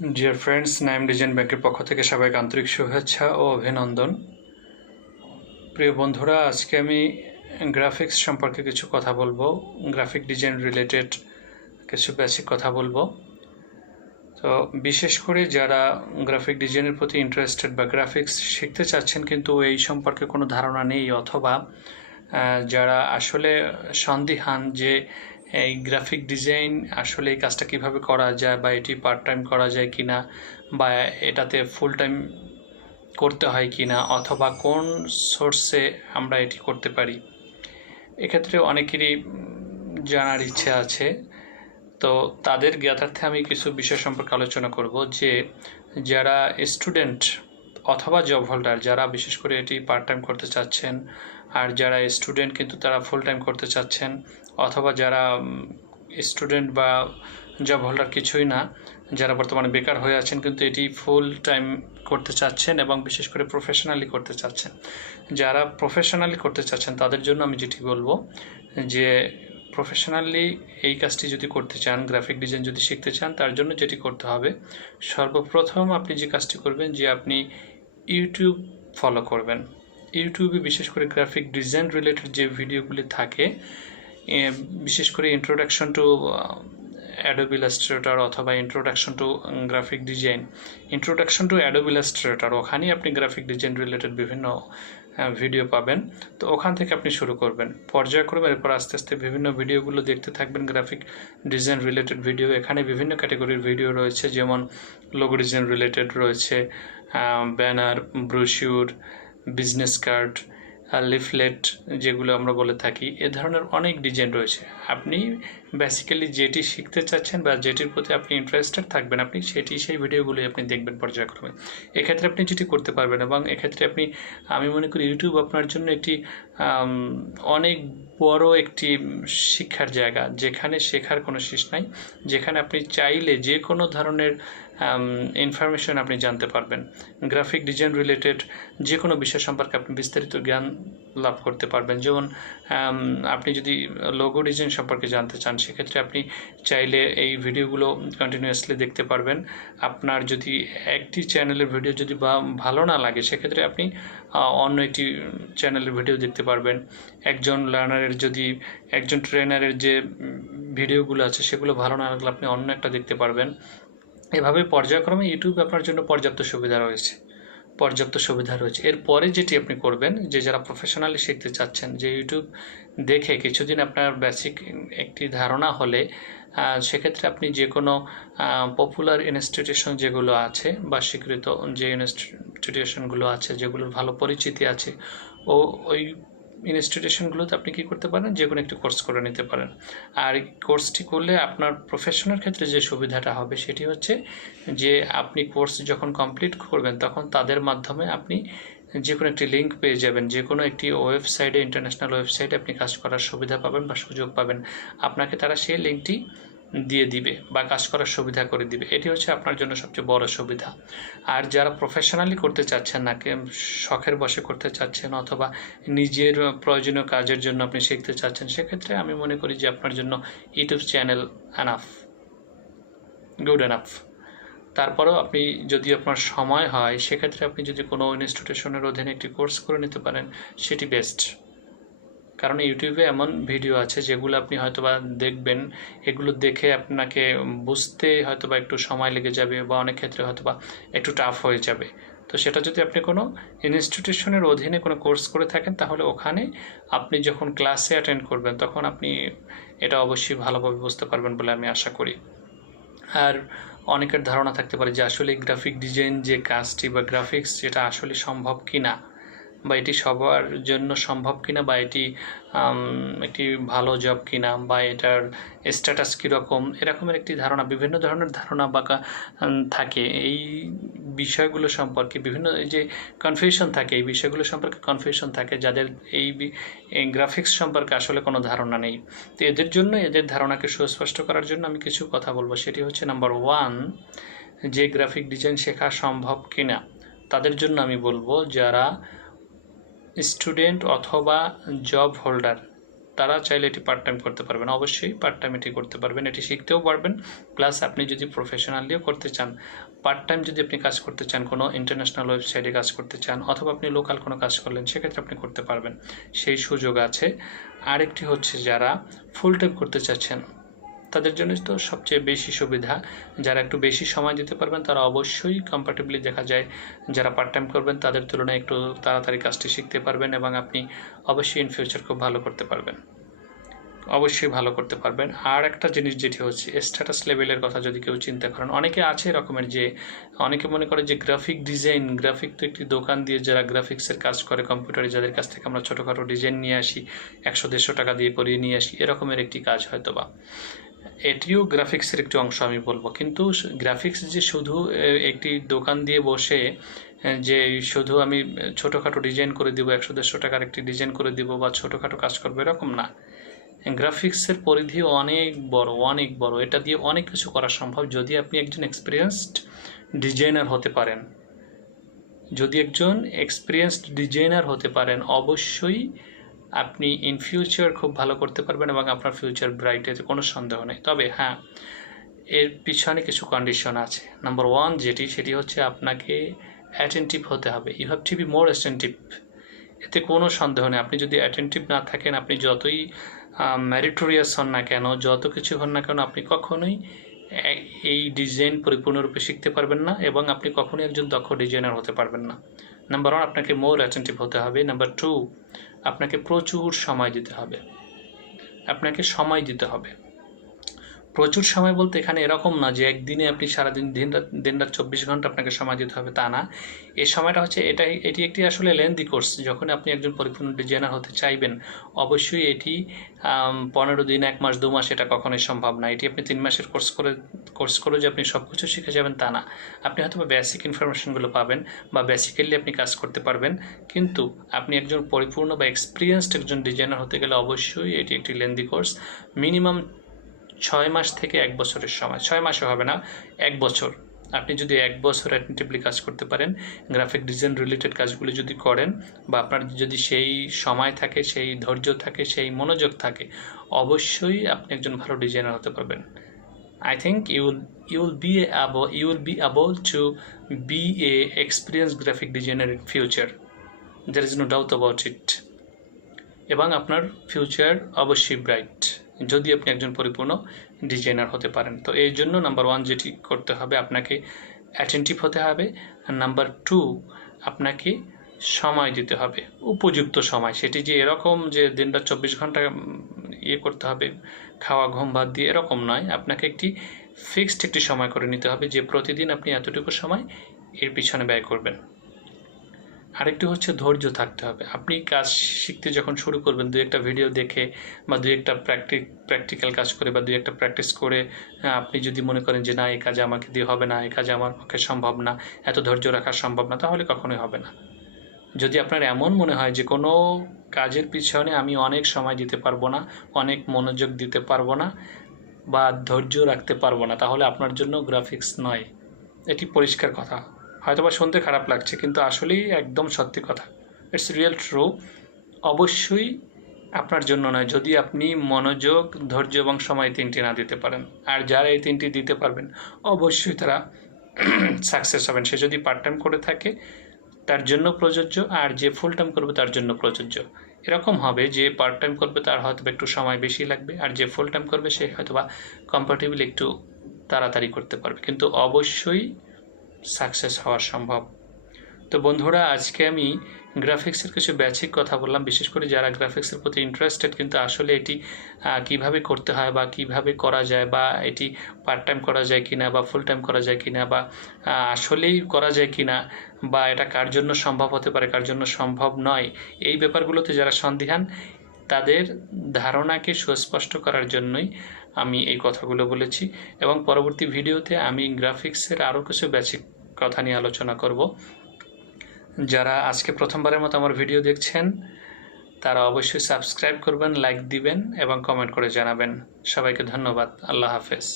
Dear friends, Naim design ব্যাংকের পক্ষ থেকে সবাইকে আন্তরিক শুভেচ্ছা ও অভিনন্দন। প্রিয় বন্ধুরা, আজকে আমি গ্রাফিক্স সম্পর্কে কিছু কথা বলবো, গ্রাফিক ডিজাইন রিলেটেড কিছু বেসিক কথা বলবো। তো বিশেষ করে যারা গ্রাফিক ডিজাইনের প্রতি ইন্টারেস্টেড বা গ্রাফিক্স শিখতে চাচ্ছেন কিন্তু এই সম্পর্কে কোনো ধারণা নেই, অথবা যারা আসলে সন্দিহান যে এই গ্রাফিক ডিজাইন আসলে এই কাজটা কীভাবে করা যায় বা এটি পার্ট টাইম করা যায় কি না, বা এটাতে ফুল টাইম করতে হয় কি না, অথবা কোন সোর্সে আমরা এটি করতে পারি, এক্ষেত্রে অনেকেরই জানার ইচ্ছে আছে। তো তাদের জ্ঞাতার্থে আমি কিছু বিষয় সম্পর্কে আলোচনা করব, যে যারা স্টুডেন্ট অথবা জব হোল্ডার, যারা বিশেষ করে এটি পার্ট টাইম করতে চাচ্ছেন, আর যারা স্টুডেন্ট কিন্তু তারা ফুল টাইম করতে চাচ্ছেন, অথবা যারা স্টুডেন্ট বা জব হোল্ডার কিছুই না, যারা বর্তমানে বেকার হয়ে আছেন কিন্তু এটি ফুল টাইম করতে চাচ্ছেন এবং বিশেষ করে প্রফেশনালি করতে চাচ্ছেন। যারা প্রফেশনালি করতে চাচ্ছেন তাদের জন্য আমি যেটি বলবো, যে প্রফেশনালি এই কাজটি যদি করতে চান, গ্রাফিক ডিজাইন যদি শিখতে চান, তার জন্য যেটি করতে হবে, সর্বপ্রথম আপনি যে কাজটি করবেন, যে আপনি ইউটিউব ফলো করবেন। ইউটিউবে বিশেষ করে গ্রাফিক ডিজাইন রিলেটেড যে ভিডিওগুলি থাকে, বিশেষ করে ইন্ট্রোডাকশন টু Adobe Illustrator অথবা introduction to graphic design, introduction to Adobe Illustrator, ওখানেই আপনি গ্রাফিক ডিজাইন রিলেটেড বিভিন্ন ভিডিও পাবেন। তো ওখান থেকে আপনি শুরু করবেন, পর্যায়ক্রমে এরপর আস্তে আস্তে বিভিন্ন ভিডিওগুলো দেখতে থাকবেন। গ্রাফিক ডিজাইন রিলেটেড ভিডিও, এখানে বিভিন্ন ক্যাটাগরির ভিডিও রয়েছে, যেমন লোগো ডিজাইন রিলেটেড রয়েছে, ব্যানার, ব্রোশিউর, বিজনেস কার্ড, লিফলেট যেগুলো আমরা বলে থাকি, এ ধরনের অনেক ডিজাইন রয়েছে। আপনি বেসিক্যালি যেটি শিখতে চাচ্ছেন বা যেটির প্রতি আপনি ইন্টারেস্টেড থাকবেন, আপনি সেই ভিডিওগুলোই আপনি দেখবেন পর্যায়ক্রমে। এক্ষেত্রে আপনি যেটি করতে পারবেন, এবং এক্ষেত্রে আমি মনে করি ইউটিউব আপনার জন্য একটি অনেক বড় একটি শিক্ষার জায়গা, যেখানে শেখার কোনো শেষ নাই, যেখানে আপনি চাইলে যে কোনো ধরনের ইনফরমেশন আপনি জানতে পারবেন। গ্রাফিক ডিজাইন রিলেটেড যে কোনো বিষয় সম্পর্কে আপনি বিস্তারিত জ্ঞান লাভ করতে পারবেন। যেমন আপনি যদি লোগো ডিজাইন সম্পর্কে জানতে চান, সেক্ষেত্রে আপনি চাইলে এই ভিডিওগুলো কন্টিনিউয়াসলি দেখতে পারবেন। আপনার যদি একটি চ্যানেলের ভিডিও যদি ভালো না লাগে, সেক্ষেত্রে আপনি অন্য একটি চ্যানেলের ভিডিও দেখতে পারবেন। একজন ট্রেনারের যে ভিডিওগুলো আছে সেগুলো ভালো না লাগলে আপনি অন্য একটা দেখতে পারবেন। এভাবে পর্যায়ক্রমে ইউটিউবে আপনার জন্য পর্যাপ্ত সুবিধা রয়েছে। এরপরে যেটি আপনি করবেন, যে যারা প্রফেশনালি শিখতে চাচ্ছেন, যে ইউটিউব দেখে কিছুদিন আপনার বেসিক একটি ধারণা হলে, সেক্ষেত্রে আপনি যে কোনো পপুলার ইনস্টিটিউশন যেগুলো আছে বা স্বীকৃত যে ইনস্টিটিউশনগুলো আছে, যেগুলোর ভালো পরিচিতি আছে, ওই ইনস্টিটিউশনগুলোতে আপনি কী করতে পারেন, যে কোনো একটি কোর্স করে নিতে পারেন। আর কোর্সটি করলে আপনার প্রফেশনের ক্ষেত্রে যে সুবিধাটা হবে সেটি হচ্ছে, যে আপনি কোর্স যখন কমপ্লিট করবেন তখন তাদের মাধ্যমে আপনি যে কোনো একটি লিঙ্ক পেয়ে যাবেন, যে কোনো একটি ওয়েবসাইটে, ইন্টারন্যাশনাল ওয়েবসাইটে আপনি কাজ করার সুবিধা পাবেন বা সুযোগ পাবেন। আপনাকে তারা সেই লিঙ্কটি দিয়ে দিবে বা কাজ করার সুবিধা করে দিবে। এটি হচ্ছে আপনার জন্য সবচেয়ে বড় সুবিধা। আর যারা প্রফেশনালি করতে চাচ্ছেন না, শখের বশে করতে চাচ্ছেন, অথবা নিজের প্রয়োজনীয় কাজের জন্য আপনি শিখতে চাচ্ছেন, সেক্ষেত্রে আমি মনে করি যে আপনার জন্য ইউটিউব চ্যানেল গুড এনাফ। তারপরেও আপনি যদি আপনার সময় হয়, সেক্ষেত্রে আপনি যদি কোনো ইনস্টিটিউশনের অধীনে একটি কোর্স করে নিতে পারেন, সেটি বেস্ট। কারণ ইউটিউবে এমন ভিডিও আছে যেগুলো আপনি হয়তোবা দেখবেন, এগুলো দেখে আপনাকে বুঝতে হয়তোবা একটু সময় লেগে যাবে, বা অনেক ক্ষেত্রে হয়তোবা একটু টাফ হয়ে যাবে। তো সেটা যদি আপনি কোনো ইনস্টিটিউশনের অধীনে কোনো কোর্স করে থাকেন, তাহলে ওখানে আপনি যখন ক্লাসে অ্যাটেন্ড করবেন, তখন আপনি এটা অবশ্যই ভালোভাবে বুঝতে পারবেন বলে আমি আশা করি। আর অনেকের ধারণা থাকতে পারে যে আসলে গ্রাফিক ডিজাইন যে কাজটি বা গ্রাফিক্স, যেটা আসলে সম্ভব কিনা, বা এটি সবার জন্য সম্ভব কিনা, বা এটি একটি ভালো জব কিনা, বা এটার স্ট্যাটাস কীরকম, এরকমের একটি ধারণা, বিভিন্ন ধরনের ধারণা বা থাকে। এই বিষয়গুলো সম্পর্কে বিভিন্ন যে কনফিউশন থাকে, এই বিষয়গুলো সম্পর্কে কনফিউশন থাকে যাদের এই গ্রাফিক্স সম্পর্কে আসলে কোনো ধারণা নেই। তো এদের জন্য, এদের ধারণাকে সুস্পষ্ট করার জন্য আমি কিছু কথা বলবো। সেটি হচ্ছে, নাম্বার 1, যে গ্রাফিক ডিজাইন শেখা সম্ভব কিনা, তাদের জন্য আমি বলবো যারা স্টুডেন্ট অথবা জব হোল্ডার, তারা চাইলে এটি পার্ট টাইম করতে পারবেন, অবশ্যই পার্ট টাইম এটি করতে পারবেন, এটি শিখতেও পারবেন। প্লাস আপনি যদি প্রফেশনালিও করতে চান, পার্ট টাইম যদি আপনি কাজ করতে চান, কোনো ইন্টারন্যাশনাল ওয়েবসাইটে কাজ করতে চান, অথবা আপনি লোকাল কোনো কাজ করলেন, সেক্ষেত্রে আপনি করতে পারবেন, সেই সুযোগ আছে। আরেকটি হচ্ছে যারা ফুল টাইম করতে চাচ্ছেন তাদের জন্য তো সবচেয়ে বেশি সুবিধা, যারা একটু বেশি সময় দিতে পারবেন তারা অবশ্যই কম্পারেটিভলি দেখা যায় যারা পার্ট টাইম করবেন তাদের তুলনায় একটু তাড়াতাড়ি কাজটি শিখতে পারবেন এবং আপনি অবশ্যই ইন ফিউচার খুব ভালো করতে পারবেন, অবশ্যই ভালো করতে পারবেন। আর একটা জিনিস যেটি হচ্ছে স্ট্যাটাস লেভেলের কথা যদি কেউ চিন্তা করেন, অনেকে আছে এরকমের যে অনেকে মনে করে যে গ্রাফিক ডিজাইন, গ্রাফিক তো একটি দোকান দিয়ে যারা গ্রাফিক্সের কাজ করে কম্পিউটারে, যাদের কাছ থেকে আমরা ছোটোখাটো ডিজাইন নিয়ে আসি, 100-150 টাকা দিয়ে করিয়ে নিয়ে আসি, এরকমের একটি কাজ হয়তো বা এটিও গ্রাফিক্সের একটি অংশ আমি বলবো। কিন্তু গ্রাফিক্স যে শুধু একটি দোকান দিয়ে বসে যে শুধু আমি ছোটোখাটো ডিজাইন করে দিব, 100-150 টাকার একটি ডিজাইন করে দিব বা ছোটোখাটো কাজ করবো, এরকম না। গ্রাফিক্সের পরিধি অনেক বড়, অনেক বড়। এটা দিয়ে অনেক কিছু করা সম্ভব যদি আপনি একজন এক্সপিরিয়েন্সড ডিজাইনার হতে পারেন। যদি একজন এক্সপিরিয়েন্সড ডিজাইনার হতে পারেন অবশ্যই আপনি ইন ফিউচার খুব ভালো করতে পারবেন এবং আপনার ফিউচার ব্রাইট, এতে কোনো সন্দেহ নেই। তবে হ্যাঁ, এর পিছনে কিছু কন্ডিশন আছে। নাম্বার 1 সেটি হচ্ছে আপনাকে অ্যাটেন্টিভ হতে হবে। You have to be more attentive, এতে কোনো সন্দেহ নেই। আপনি যদি অ্যাটেন্টিভ না থাকেন, আপনি যতই ম্যারিটোরিয়াস হন না কেন, যত কিছু হন না কেন, আপনি কখনোই এই ডিজাইন পরিপূর্ণরূপে শিখতে পারবেন না এবং আপনি কখনোই একজন দক্ষ ডিজাইনার হতে পারবেন না। নাম্বার 1 আপনাকে মোর অ্যাটেন্টিভ হতে হবে। নাম্বার 2 আপনাকে প্রচুর সময় দিতে হবে, আপনাকে সময় দিতে হবে। প্রচুর সময় বলতে এখানে এরকম না যে একদিনে আপনি সারাদিন দিনরাত 24 ঘন্টা আপনাকে সময় দিতে হবে, তা না। এই সময়টা হচ্ছে এটি একটি আসলে লেন্দি কোর্স। যখন আপনি একজন পরিপূর্ণ ডিজাইনার হতে চাইবেন অবশ্যই এটি 15 দিন, 1 মাস, 2 মাস এটা কখনোই সম্ভব না। এটি আপনি 3 মাসের কোর্স করে যে আপনি সব কিছু শিখে যাবেন তা না। আপনি হয়তো বেসিক ইনফরমেশনগুলো পাবেন বা বেসিক্যালি আপনি কাজ করতে পারবেন, কিন্তু আপনি একজন পরিপূর্ণ বা এক্সপিরিয়েন্সড একজন ডিজাইনার হতে গেলে অবশ্যই এটি একটি লেন্দি কোর্স। মিনিমাম 6 মাস থেকে 1 বছরের সময়, 6 মাসও হবে না, 1 বছর। আপনি যদি 1 বছর অ্যাটেন্টিভলি কাজ করতে পারেন, গ্রাফিক ডিজাইন রিলেটেড কাজগুলি যদি করেন বা আপনার যদি সেই সময় থাকে, সেই ধৈর্য থাকে, সেই মনোযোগ থাকে, অবশ্যই আপনি একজন ভালো ডিজাইনার হতে পারবেন। I think you will be able to be a experienced graphic designer in future. There is no doubt about it. এবং আপনার ফিউচার অবশ্যই ব্রাইট যদি আপনি একজন পরিপূর্ণ ডিজাইনার হতে পারেন। তো এই জন্য নাম্বার 1 যেটি করতে হবে, আপনাকে অ্যাটেন্টিভ হতে হবে। নাম্বার 2 আপনাকে সময় দিতে হবে, উপযুক্ত সময়। সেটি যে এরকম যে দিনরাত 24 ঘন্টা করতে হবে খাওয়া ঘুম বাদ দিয়ে, এরকম নয়। আপনাকে একটি ফিক্সড একটি সময় করে নিতে হবে যে প্রতিদিন আপনি এতটুকু সময় এর পিছনে ব্যয় করবেন। আরেকটি হচ্ছে ধৈর্য থাকতে হবে। আপনি কাজ শিখতে যখন শুরু করবেন, 2-1টা ভিডিও দেখে বা 2-1টা প্র্যাকটিক্যাল কাজ করে বা 2-1টা প্র্যাকটিস করে আপনি যদি মনে করেন যে না, এই কাজে আমাকে দিয়ে হবে না, এই কাজে আমার পক্ষে সম্ভব না, এত ধৈর্য রাখা সম্ভব না, তাহলে কখনোই হবে না। যদি আপনার এমন মনে হয় যে কোনো কাজের পিছনে আমি অনেক সময় দিতে পারবো না, অনেক মনোযোগ দিতে পারবো না বা ধৈর্য রাখতে পারবো না, তাহলে আপনার জন্য গ্রাফিক্স নয়। এটি পরিষ্কার কথা। হয়তো বা শুনতে খারাপ লাগছে, কিন্তু আসলেই একদম সত্যি কথা, ইটস রিয়েল ট্রু। অবশ্যই আপনার জন্য নয় যদি আপনি মনোযোগ, ধৈর্য এবং সময় 3টি না দিতে পারেন। আর যারা এই 3টি দিতে পারবেন অবশ্যই তারা সাকসেস হবেন। সে যদি পার্ট টাইম করে থাকে তার জন্য প্রযোজ্য, আর যে ফুল টাইম করবে তার জন্য প্রযোজ্য। এরকম হবে যে পার্ট টাইম করবে তার হয়তো একটু সময় বেশি লাগবে, আর যে ফুল টাইম করবে সে হয়তো বা কম্পারেটিভলি একটু তাড়াতাড়ি করতে পারবে, কিন্তু অবশ্যই সাকসেস হওয়া সম্ভব। তো বন্ধুরা, আজকে আমি গ্রাফিক্সের কিছু বেসিক কথা বললাম, বিশেষ করে যারা গ্রাফিক্সের প্রতি ইন্টারেস্টেড কিন্তু আসলে এটি কিভাবে করতে হয় বা কিভাবে করা যায়, বা এটি পার্ট টাইম করা যায় কিনা বা ফুল টাইম করা যায় কিনা, বা আসলেই করা যায় কিনা, বা এটা কার জন্য সম্ভব হতে পারে, কার জন্য সম্ভব নয়, এই ব্যাপারগুলোতে যারা সন্দিহান তাদের ধারণাকে সুস্পষ্ট করার জন্যই আমি এই কথাগুলো বলেছি। এবং পরবর্তী ভিডিওতে আমি গ্রাফিক্সের আরও কিছু বেসিক কথা নিয়ে আলোচনা করব। যারা আজকে প্রথমবারের মতো আমার ভিডিও দেখছেন তারা অবশ্যই সাবস্ক্রাইব করবেন, লাইক দিবেন এবং কমেন্ট করে জানাবেন। সবাইকে ধন্যবাদ। আল্লাহ হাফেজ।